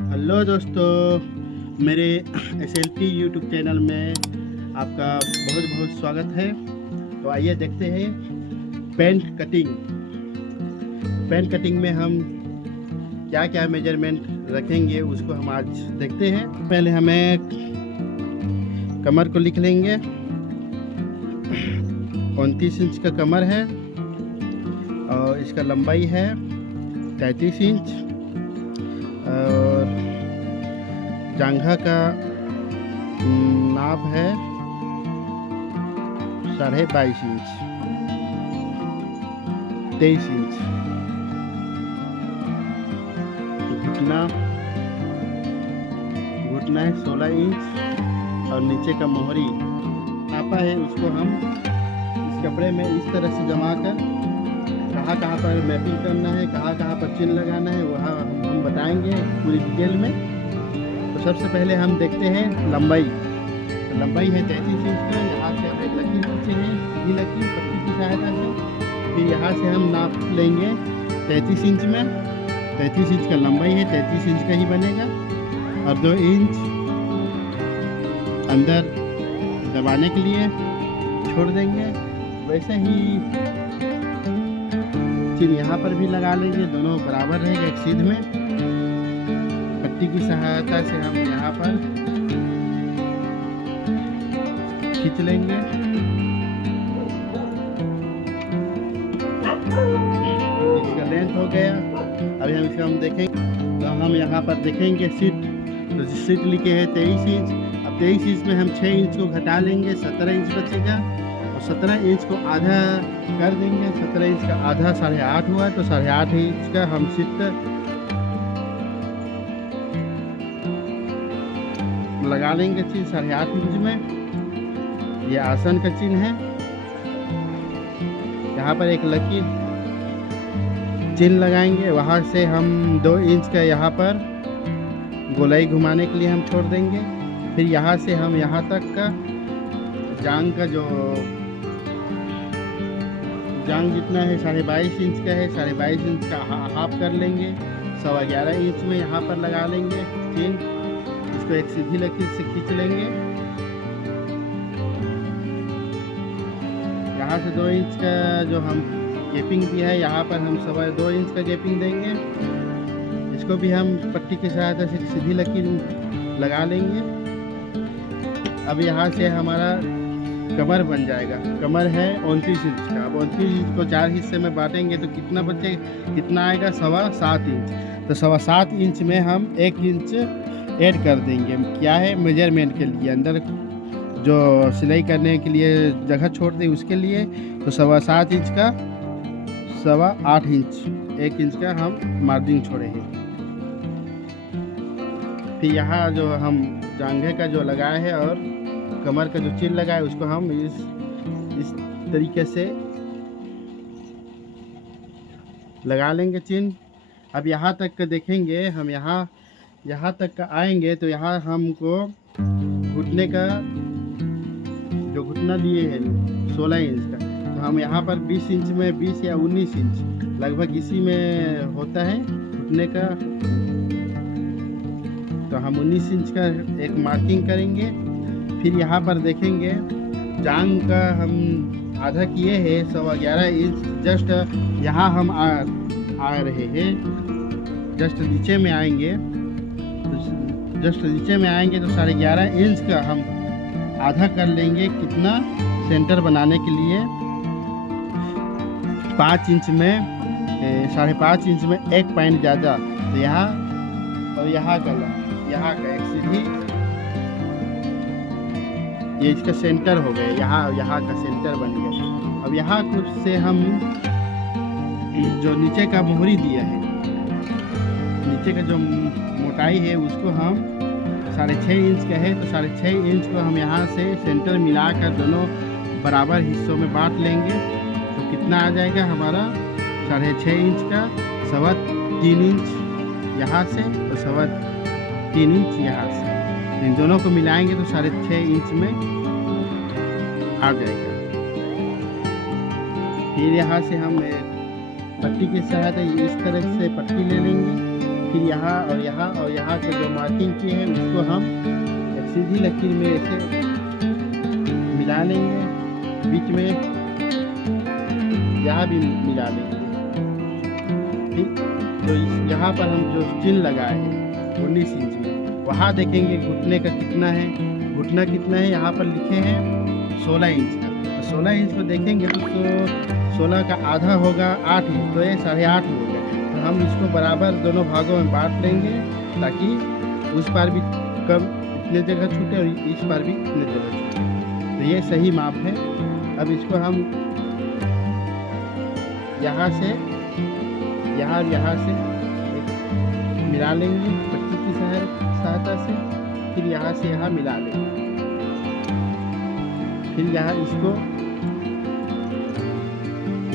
Hello दोस्तों, मेरे SLT YouTube channel में आपका बहुत बहुत स्वागत है। तो आइए देखते हैं पेंट कटिंग में हम क्या क्या मेजरमेंट रखेंगे उसको हम आज देखते हैं। पहले हमें कमर को लिख लेंगे। 29 इंच का कमर है और इसका लंबाई है 33 इंच और जांघा का नाप है 22.5 इंच, 23 इंच। घुटना है 16 इंच और नीचे का मोहरी नापा है। उसको हम इस कपड़े में इस तरह से जमा कर कहाँ पर मैपिंग करना है, कहाँ पर चिन्ह लगाना है, वहाँ हम बताएंगे पूरी डिटेल में। तो सबसे पहले हम देखते हैं लंबाई। तो लंबाई है 33 इंच का। यहाँ से हम एक लकीर खींचेंगे, सीधी लकीर पट्टी की सहायता से। फिर यहाँ से हम नाप लेंगे 33 इंच में। 33 इंच का लंबाई है, 33 इंच का ही बनेगा और 2 इंच अंदर दबाने के लिए छोड़ देंगे। वैसे ही चिन्ह यहाँ पर भी लगा लेंगे, दोनों बराबर रहेगा एक सीध में। पट्टी की सहायता से हम यहाँ पर खींच लेंगे। इसका लेंथ हो गया। अभी हम इसका देखेंगे। तो हम यहाँ पर देखेंगे सीट। तो सीट लिखे हैं 23 इंच। अब 23 इंच में हम 6 इंच को घटा लेंगे, 17 इंच बचेगा। 17 इंच को आधा कर देंगे। 17 इंच का आधा 8.5 हुआ, तो 8.5 इंच का हम सीट लगा लेंगे चिन्ह 8.5 इंच में। ये आसन का चिन्ह है। यहाँ पर एक लकीर चिन्ह लगाएंगे। वहाँ से हम 2 इंच का यहाँ पर गोलाई घुमाने के लिए हम छोड़ देंगे। फिर यहाँ से हम यहाँ तक का जांग का जो जांग जितना है 22.5 इंच का है, 22.5 इंच का हाफ कर लेंगे। 11.25 इंच में यहाँ पर लगा लेंगे चिन्ह। इसको एक सीधी लकीर से खींच लेंगे। यहाँ से 2 इंच का जो हम गैपिंग दिया है, यहाँ पर हम 2.25 इंच का गैपिंग देंगे। इसको भी हम पट्टी की सहायता से सीधी लकीर लगा लेंगे। अब यहाँ से हमारा कमर बन जाएगा। कमर है 29 इंच का। अब 29 इंच को 4 हिस्से में बांटेंगे तो कितना आएगा? 7.25 इंच। तो 7.25 इंच में हम 1 इंच ऐड कर देंगे। क्या है? मेजरमेंट के लिए, अंदर जो सिलाई करने के लिए जगह छोड़ दें उसके लिए। तो 7.25 इंच का 8.25 इंच, 1 इंच का हम मार्जिन छोड़े हैं। फिर यहाँ जो हम जांघे का जो लगाए है और कमर का जो चिन्ह लगा है उसको हम इस तरीके से लगा लेंगे चिन्ह। अब यहाँ तक का देखेंगे हम। यहाँ तक का आएंगे तो यहाँ हमको घुटने का जो घुटना लिए है 16 इंच का, तो हम यहाँ पर 20 इंच में 20 या 19 इंच लगभग इसी में होता है घुटने का। तो हम 19 इंच का एक मार्किंग करेंगे। फिर यहाँ पर देखेंगे जांग का हम आधा किए हैं 11.25 इंच। जस्ट यहाँ हम आ रहे हैं, जस्ट नीचे में आएंगे। तो 11.5 इंच का हम आधा कर लेंगे। कितना? सेंटर बनाने के लिए 5 इंच में 5.5 इंच में 1 पॉइंट ज़्यादा। तो यहाँ और यहाँ का एक सीधी, ये इसका सेंटर हो गया। यहाँ का सेंटर बन गया। अब यहाँ कुछ से हम जो नीचे का मोहरी दिया है, नीचे का जो मोटाई है उसको हम 6.5 इंच का है। तो 6.5 इंच को हम यहाँ से सेंटर मिलाकर दोनों बराबर हिस्सों में बांट लेंगे। तो कितना आ जाएगा हमारा? 6.5 इंच का 3.25 इंच यहाँ से और 3.25 इंच यहाँ से। इन दोनों को मिलाएंगे तो 6.5 इंच में आ जाएगा। फिर यहाँ से हम पट्टी की सहायता इस तरह से पट्टी ले लेंगे। फिर यहाँ और यहाँ के जो मार्किंग किए हैं उसको हम एक सीधी लकीर में ऐसे मिला लेंगे, बीच में यहाँ भी मिला लेंगे। ठीक, तो यहाँ पर हम जो चिन्ह लगाए हैं 19 इंच में, वहाँ देखेंगे घुटने का कितना है, घुटना कितना है, यहाँ पर लिखे हैं 16 इंच का। तो 16 इंच को देखेंगे तो 16 का आधा होगा 8 इंच, तो ये 8.5 हो गया। तो हम इसको बराबर दोनों भागों में बांट लेंगे ताकि उस पार भी कम इतने जगह छूटे और इस पार भी इतने जगह छूटे। तो ये सही माप है। अब इसको हम यहाँ से यहाँ से मिला लेंगे पट्टी की सहायता से, फिर यहाँ से यहाँ मिला लेंगे, फिर यहाँ इसको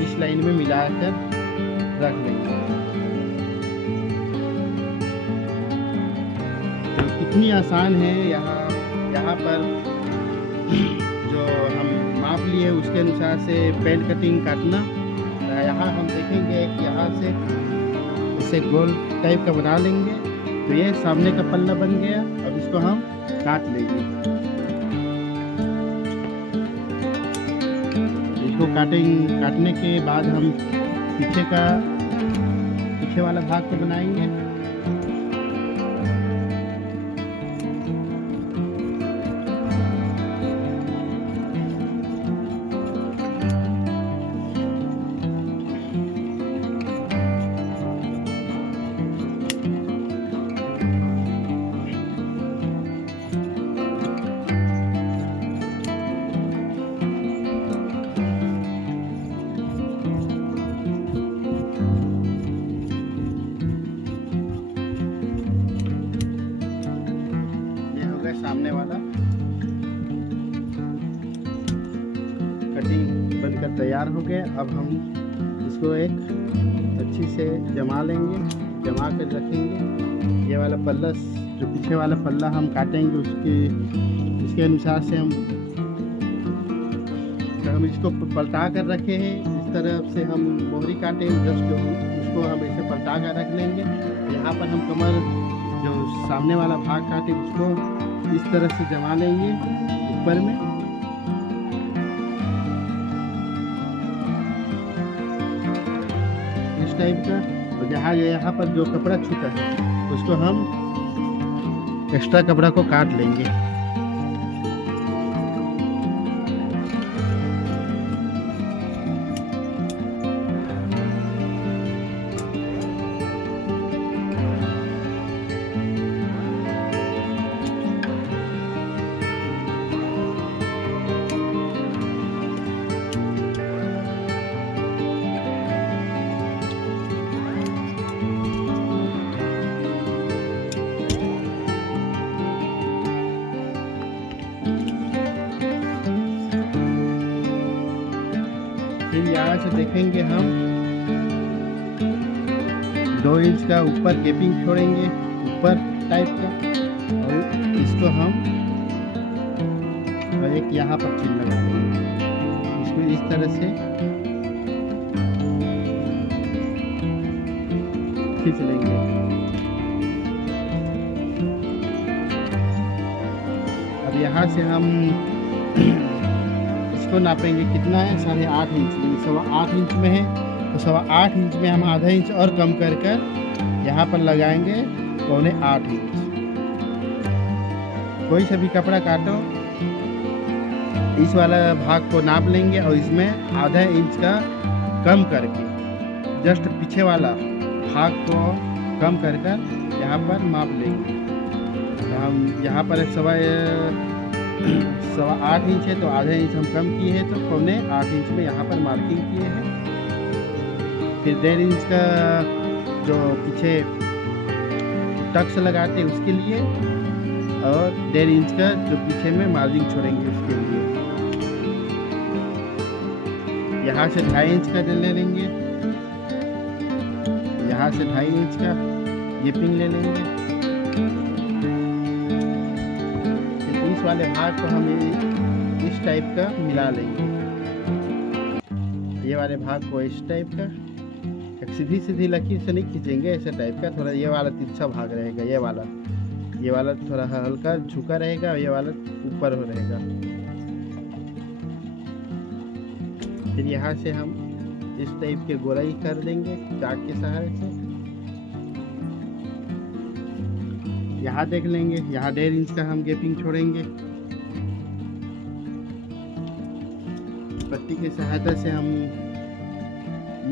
इस लाइन में मिलाकर रख लेंगे। तो कितनी आसान है यहाँ पर जो हम माप लिए उसके अनुसार से पेंट कटिंग काटना। यहाँ हम देखेंगे कि यहाँ से इसे गोल टाइप का बना लेंगे। तो ये सामने का पल्ला बन गया। अब इसको हम काट लेंगे। इसको काटने के बाद हम पीछे वाला भाग को बनाएंगे। सामने वाला कटिंग बनकर तैयार हो गया। अब हम इसको एक अच्छी से जमा लेंगे, जमा कर रखेंगे। ये वाला पल्ला जो पीछे वाला पल्ला हम काटेंगे उसके अनुसार से हम इसको पलटा कर रखे हैं। इस तरह से हम मोहरी काटे जस्ट उसको हम ऐसे पलटा कर रख लेंगे। यहाँ पर हम कमर जो सामने वाला भाग काटे उसको इस तरह से जमा लेंगे ऊपर में। इस टाइप का। और यहाँ पर जो कपड़ा छूटा है उसको हम एक्स्ट्रा कपड़ा को काट लेंगे। फिर यहाँ से देखेंगे हम 2 इंच का ऊपर गैपिंग छोड़ेंगे, ऊपर टाइप का। और इसको हम एक यहाँ पर चिन्ह लगा देंगे। इसको इस तरह से खींच लेंगे। अब यहाँ से हम इसको नापेंगे कितना है, 8.5 इंच। 8.25 इंच में है तो 8.25 इंच में हम आधा इंच और कम कर यहाँ पर लगाएंगे 7.25 इंच। कोई सा भी कपड़ा काटो, इस वाला भाग को नाप लेंगे और इसमें आधा इंच का कम करके जस्ट पीछे वाला भाग को कम कर यहाँ पर माप लेंगे। तो हम यहाँ पर 8.25 इंच है तो आधा इंच हम कम किए हैं, तो 7.25 इंच में यहाँ पर मार्किंग किए हैं। फिर 1.5 इंच का जो पीछे टक्स लगाते हैं उसके लिए, और 1.5 इंच का जो पीछे में मार्जिन छोड़ेंगे उसके लिए। यहाँ से 2.5 इंच का ले लेंगे, यहाँ से 2.5 इंच का गैपिंग ले लेंगे। इस वाले भाग को हम इस टाइप का मिला लेंगे, ये वाले भाग को इस टाइप का एक सीधी सीधी लकीर से नहीं खींचेंगे, ऐसे टाइप का थोड़ा ये वाला तिरछा भाग रहेगा, ये वाला थोड़ा हल्का झुका रहेगा, ये वाला ऊपर हो रहेगा। फिर यहाँ से हम इस टाइप के गोलाई कर देंगे चाक के सहारे से। यहाँ देख लेंगे, यहाँ 1.5 इंच का हम गैपिंग छोड़ेंगे। पट्टी की सहायता से हम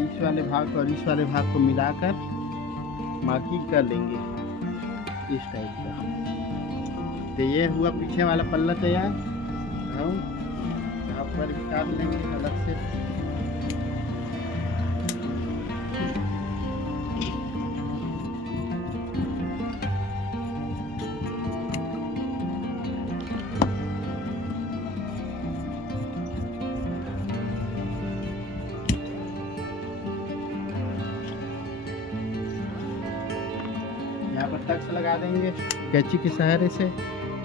इस वाले भाग और इस वाले भाग को मिलाकर मार्किंग कर लेंगे इस टाइप का। तो ये हुआ पीछे वाला पल्ला तैयार। हम यहाँ पर भी काट लेंगे अलग से। यहाँ पर टक्स लगा देंगे कैंची के सहारे से।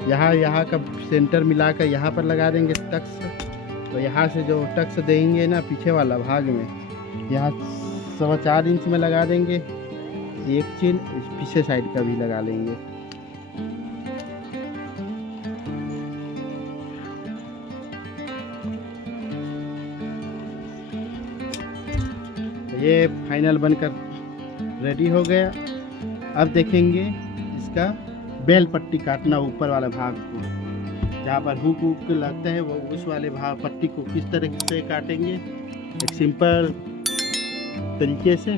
यहाँ का सेंटर मिलाकर यहाँ पर लगा देंगे टक्स। तो यहाँ से जो टक्स देंगे ना पीछे वाला भाग में, यहाँ 4.25 इंच में लगा देंगे। एक चीन पीछे साइड का भी लगा लेंगे। तो ये फाइनल बनकर रेडी हो गया। अब देखेंगे इसका बेल पट्टी काटना, ऊपर वाला भाग को जहाँ पर हुक लगता है वो उस वाले भाग पट्टी को किस तरह से काटेंगे एक सिंपल तरीके से।